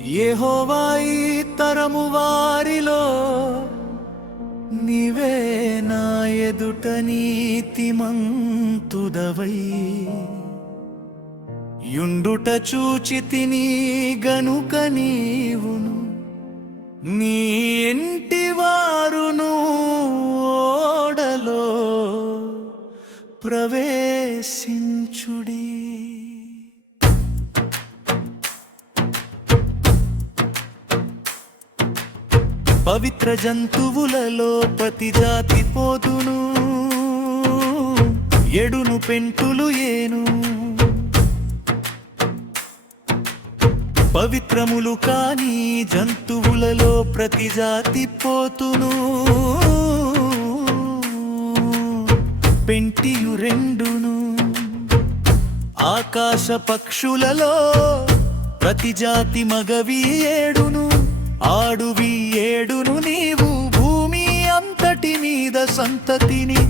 యెహోవా ఈ తరము వారిలో నీవే నా ఎదుట నీతిమంతుడవై యుండుట చూచితిని గనుక నీవును నీ ఇంటి వారును ఓడలో ప్రవేశించుడి. పవిత్ర జంతువులలో ప్రతి జాతి పోతును, ఎడును పెంటులు ఏను. పవిత్రములు కాని జంతువులలో ప్రతి జాతి పోతును, పెంటియు రెండును. ఆకాశ పక్షులలో ప్రతి జాతి మగవి ఏడును, ఆడువి ఏడును. నీవు భూమి అంతటి మీద సంతతిని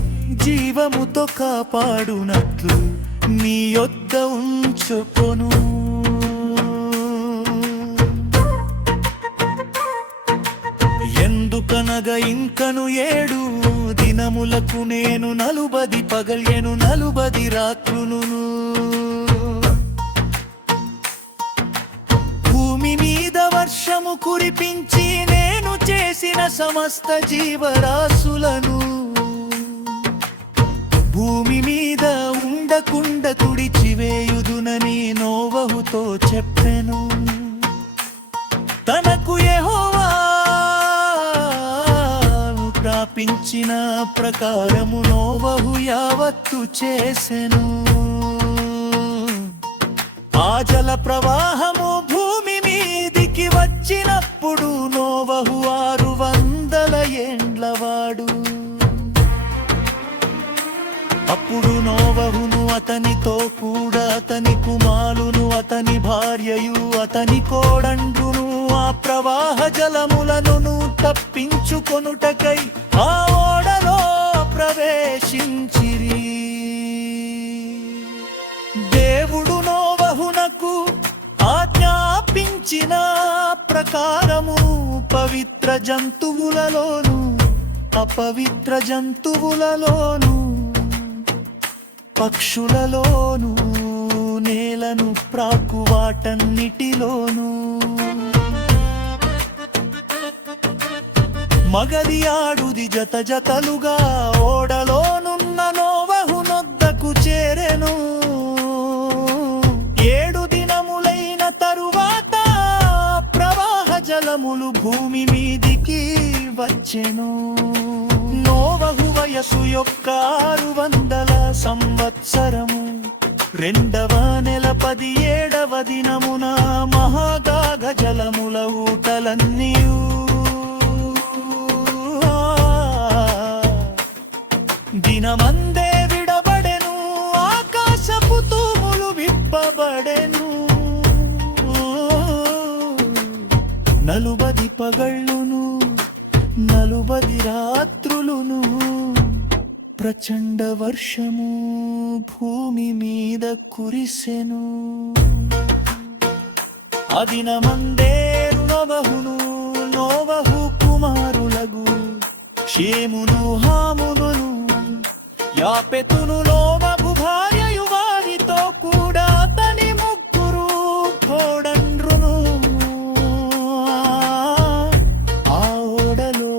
జీవముతో కాపాడునట్లు నీ యొద్ద ఉంచుకొను. ఎందుకనగా ఇంకను 7 దినములకు నేను 40 పగల్యను 40 రాత్రులు. భూమి మీద వర్షము కురిపించి నేను చేసిన సమస్త జీవరాశులను భూమి మీద ఉండకుండా తుడిచివేయుదునని నోవహుతో చెప్పెను. తనకు యెహోవా ప్రాపించిన ప్రకారము నోవహు యావత్తు చేసెను. ఆ జల ప్రవాహము భూమి మీదికి వచ్చినప్పుడు నోవహు 600 ఏండ్లవాడు. అప్పుడు నోవహును అతనితో కూడా అతని కుమారును అతని భార్యయు అతని కోడండ్రును ఆ ప్రవాహ జలములను తప్పించుకొనుటకై ఆ ఓడలో ప్రవేశించిరి. దేవుడు నోవహునకు ఆజ్ఞాపించిన ప్రకారము పవిత్ర జంతువులలోను అపవిత్ర జంతువులలోను పక్షులలోను నేలను ప్రాకు వాటన్నిటిలోను మగది ఆడుది జత జతలుగా ఓడలోనున్న నోవహునొద్దకు చేరెను. 7 దినములైన తరువాత ప్రవాహ జలములు భూమి మీదికి వచ్చెను. నోవహు వయసు యొక్క 600 సంవత్సరము. 2వ నెల 17వ దినమున మహాగాగ జలముల ఊటలన్నీయు దినమందే విడబడెను. ఆకాశపు తూములు విప్పబడెను. 40 పగళ్ళును 40 రాత్రులును ప్రచండ వర్షము భూమి మీద కురిసెను. ఆ దినమందే నోవహును నోవహు కుమారులగు షేమును హామును యాపెతును నోవహు భార్యయు వారితో కూడా అతని 3 కోడండ్రును ఆ ఓడలో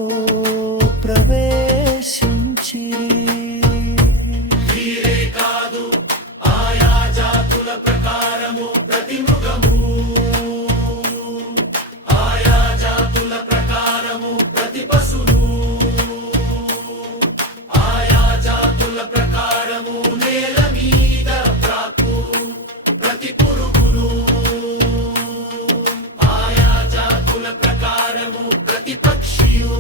ప్రవేశించిరి. వీరే కాదు ఆయా జాతుల ప్రకారము ప్రతి మృగము, ఆయా జాతుల ప్రకారము ప్రతి పశువు, ఆయా జాతుల ప్రకారము నేల మీద ప్రాకు ప్రతి పురుగులు, ఆయా జాతుల ప్రకారము ప్రతి పక్షియు,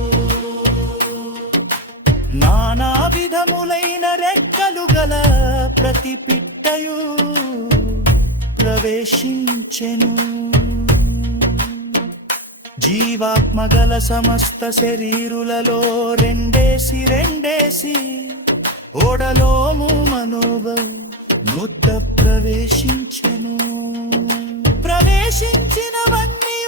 నానా విధములైన రెక్కలు గల ప్రతి పిట్టయు ప్రవేశించెను. జీవాత్మ గల సమస్త శరీరులలో 2 ఓడలోము మనోవ ముద్ద ప్రవేశించెను. ప్రవేశించినవన్నీ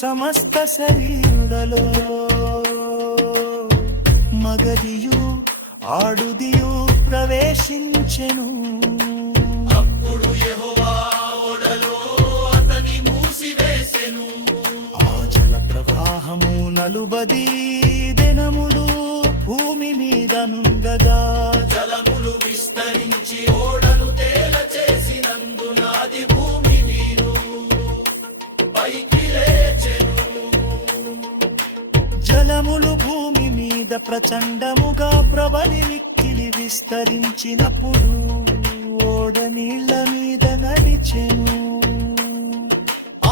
సమస్త శరీరులలో మగదియు ఆడుదియు ప్రవేశించెను. అప్పుడు యెహోవా ఓడలో అతని మూసివేసెను. ఆ జల ప్రవాహము 40 దినములు భూమి మీద నుండగా జలములు విస్తరించి ఓడను తేల చేసినందున అది భూమి నీరు పైకి లేచెను. జలములు భూమి మీద ప్రచండముగా ప్రబలి మిక్కిలి విస్తరించినప్పుడు ఓడ నీళ్ల మీద నడిచెను.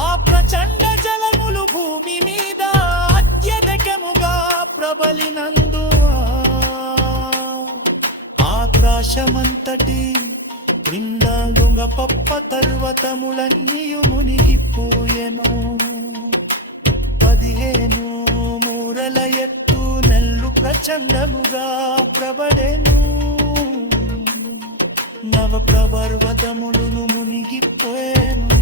ఆ ప్రచండ జలములు భూమి మీద అత్యధికముగా ప్రబలినందు ఆకాశమంతటి క్రింద పప్ప పర్వతములన్నీయు మునిగిపోయెను. 15 మూరల ఎత్తు నెల్లు ప్రచండముగా ప్రబడెను. నవ ప్రపర్వతములను మునిగిపోయెను.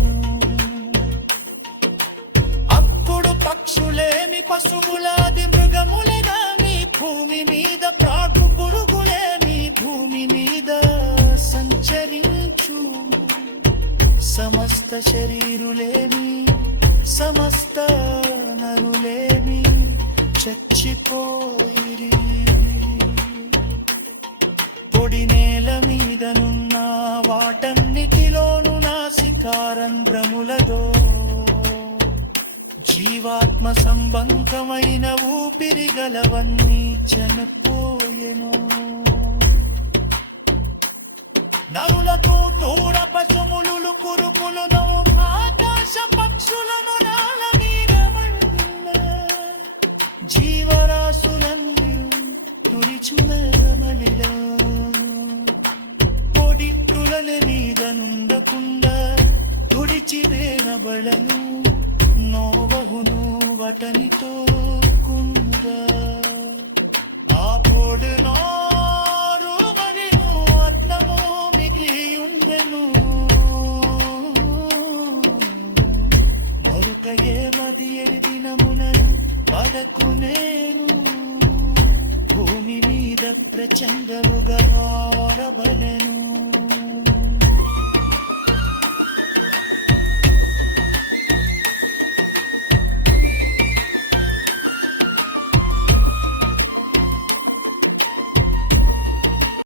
అప్పుడు పక్షులేమి పశువులాది మృగములేమి భూమి మీద ప్రాకు పురుగులేమి భూమి మీద సంచరించు సమస్త శరీరులేమి సమస్త నరులేమి చచ్చిపోయిరి. పొడి నేల మీదనున్న వాటన్నిటిలోను నాసికారంధ్రములతో జీవాత్మ సంబంధమైన ఊపిరి గలవన్నీ చనిపోయెను. నరులతో తోడ పశువులు కురుకులను ఆకాశ పక్షులను నాల మీద మండున జీవరాశులన్నీ తురిచుమలిదా పొడిట్టుల మీద నుండకుండా తుడిచివేనబడను. నోవహును వటనితో కుంగా ఆ పొడు నారు మరియు అట్లము మిగిలియుండెను. మరుకయే మది దినమునను పడకు నేను భూమి మీద ప్రచండముగా ఆడబలెను.